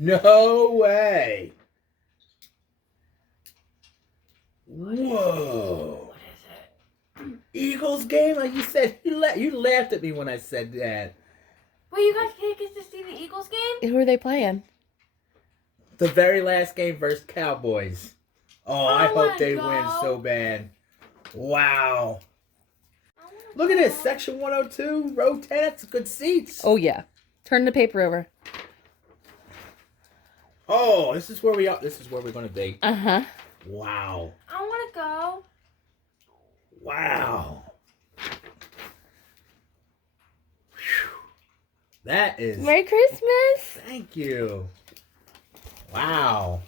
No way. Whoa. What is it? Eagles game? Like you said, you laughed at me when I said that. Wait, you guys can't get to see the Eagles game? Who are they playing? The very last game versus Cowboys. Oh, I hope wanna they go. win so bad. Wow. I wanna Look at go. this. Section 102, row 10. That's good seats. Oh, yeah. Turn the paper over. Oh, this is where we are. This is where we're going to be. Uh-huh. Wow. I want to go. Wow. Whew. That is... Merry Christmas. Thank you. Wow.